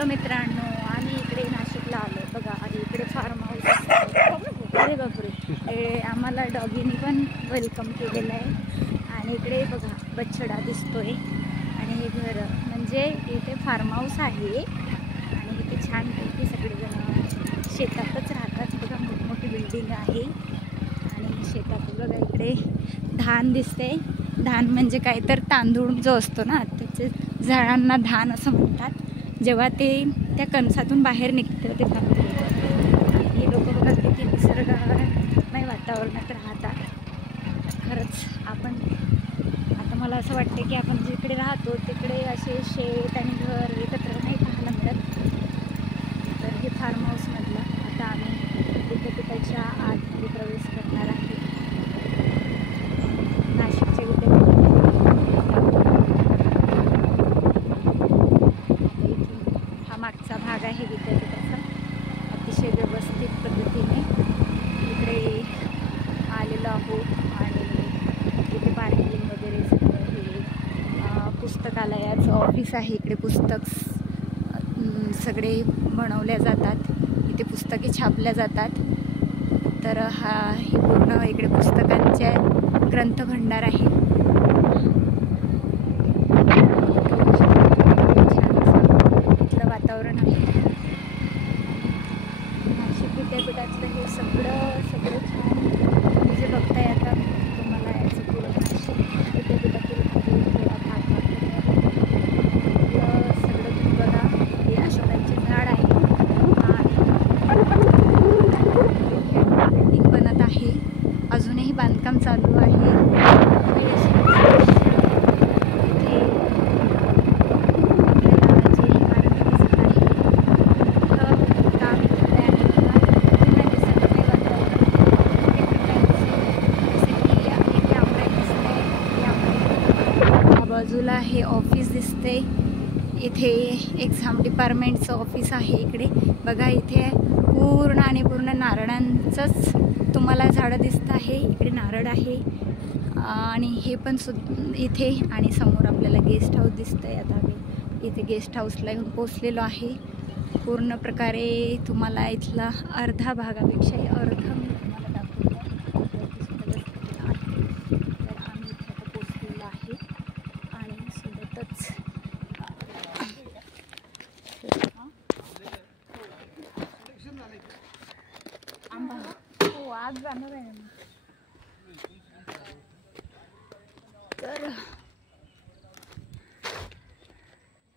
Hello मित्रांनो, आम्ही इकडे नाशिकला आलो बघा. आणि इकडे फार्म हाऊस. अरे बापरे, आम्हाला डॉगीनी पण वेलकम केलेलं आहे. आणि इकडे बघा बछडा दिसतोय. आणि हे घर म्हणजे इथे फार्म हाऊस आहे. आणि इथे छानपैकी सगळेजण शेतातच राहतात बघा. मोठमोठी बिल्डिंग आहे. आणि शेतात बघा इकडे धान दिसते. धान म्हणजे काय तर तांदूळ जो असतो ना, त्याचे झाडांना धान असं म्हणतात. जेव्हा ते त्या कणसातून बाहेर निघतं ते तांदूळ. आणि हे लोक बघा किती निसर्गमय वातावरणात राहतात. खरंच आपण आता मला असं वाटतं की आपण जिकडे राहतो तिकडे असे शेत आणि घर एकत्र नाही पाहायला मिळत. तर हे फार्म हाऊसमधलं आता आम्ही विद्यापीठाच्या आतमध्ये प्रवेश करणार आहे. नाशिकच्या हा मागचा भाग आहे विद्यापीठाचा. अतिशय व्यवस्थित पद्धतीने इकडे आलेलो आहोत. आणि इथे पार्किंग वगैरे सगळं हे पुस्तकालयाचं ऑफिस आहे. इकडे पुस्तक सगळे बनवल्या जातात. इथे पुस्तके छापल्या जातात. तर हे पूर्ण इकडे पुस्तकांचे ग्रंथभंडार आहे. इथलं वातावरण आहे. नाशिक विद्यापीठातलं हे सगळं छान म्हणजे बघताय आता तुम्हाला. याचं पूर्ण नाशिक विद्यापीठातील थोडा भाग सगळं तुम्ही बघा. हे अशोकांचे झाड आहे. बिल्डिंग बनत आहे. अजूनही बांधकाम चालू आहे. बाजूला हे ऑफिस दिसते. इथे एक्झाम डिपार्टमेंटचं ऑफिस आहे. इकडे बघा इथे पूर्ण आणि पूर्ण नारळांचंच तुम्हाला झाडं दिसत आहे. इकडे नारळ आहे. आणि हे पण इथे. आणि समोर आपल्याला गेस्ट हाऊस दिसतंय. आता आम्ही इथे गेस्ट हाऊसला येऊन पोचलेलो आहे. पूर्ण प्रकारे तुम्हाला इथला अर्धा भागापेक्षाही अर्धा मी तुम्हाला दाखवतो. तर आम्ही इथे आता पोचलेलो आहे. आणि सोबतच हो आज जाणार आहे. तर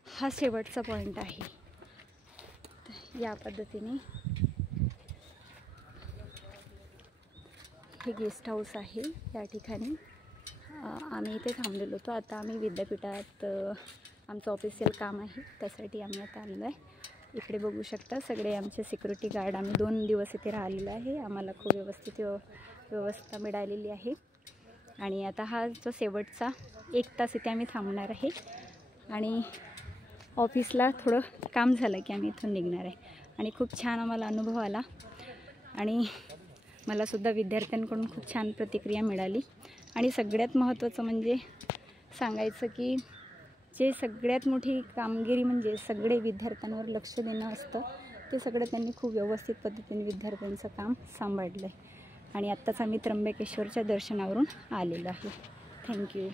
हा शेवटचा पॉईंट आहे. या पद्धतीने हे गेस्ट हाऊस आहे. या ठिकाणी आम्ही इथे थांबलेलो होतो. आता आम्ही विद्यापीठात आमचं ऑफिशियल काम आहे, त्यासाठी आम्ही आता आलेलो आहे. इकडे बघू शकता सगळे आमचे सिक्युरिटी गार्ड. आम्ही 2 दिवस इथे राहिलेलो आहे. आम्हाला खूप व्यवस्थित व्यवस्था मिळालेली आहे. आणि आता हा जो शेवटचा 1 तास इथे आम्ही थांबणार आहे. आणि ऑफिसला थोडं काम झालं की आम्ही इथून निघणार आहे. आणि खूप छान आम्हाला अनुभव आला. आणि मलासुद्धा विद्यार्थ्यांकडून खूप छान प्रतिक्रिया मिळाली. आणि सगळ्यात महत्त्वाचं म्हणजे सांगायचं की जे सगळ्यात मोठी कामगिरी म्हणजे सगळे विद्यार्थ्यांवर लक्ष देणं असतं. ते सगळं त्यांनी खूप व्यवस्थित पद्धतीने विद्यार्थ्यांचं काम सांभाळलं आहे. आणि आत्ताच आम्ही त्र्यंबकेश्वरच्या दर्शनावरून आलेलो आहे. थँक्यू.